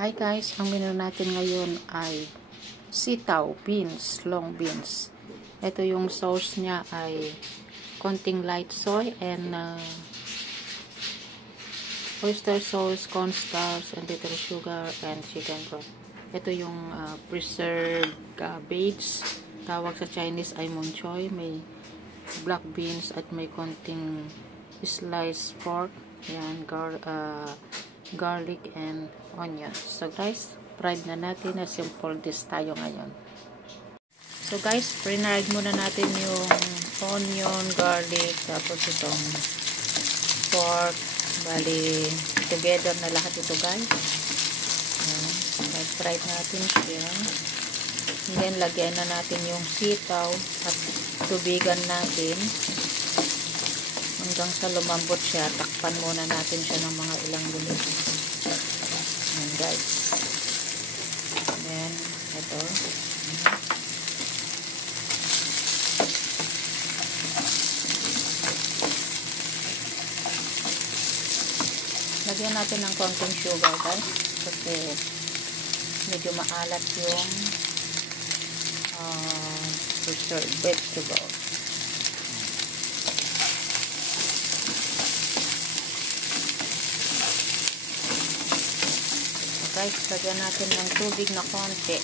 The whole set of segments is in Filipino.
Hi guys, ang menu natin ngayon ay sitaw beans, long beans. Ito yung sauce niya ay konting light soy and oyster sauce, cornstarch, and little sugar, and chicken broth. Ito yung preserved cabbage. Tawag sa Chinese ay mon choy. May black beans at may konting sliced pork. Yan, garlic and onion. So guys, fried na natin na simple dish tayo ngayon. So guys, pre-fried muna natin yung onion, garlic, tapos itong pork. Bali, together na lahat ito guys. Fried natin siya. And then, lagyan na natin yung sitaw at tubigan natin. Hanggang sa lumambot siya, takpan muna natin siya ng mga ilang minutes. Ayan guys. And then, ito. Lagyan natin ng konting sugar guys. Kasi medyo maalat yung preserved vegetable. Guys, lagyan natin ng tubig na konti.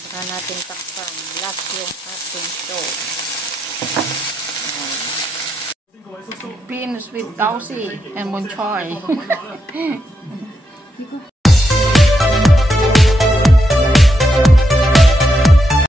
Saka natin takpan. Last yung ating sauce. Beans with tausi and mon choy.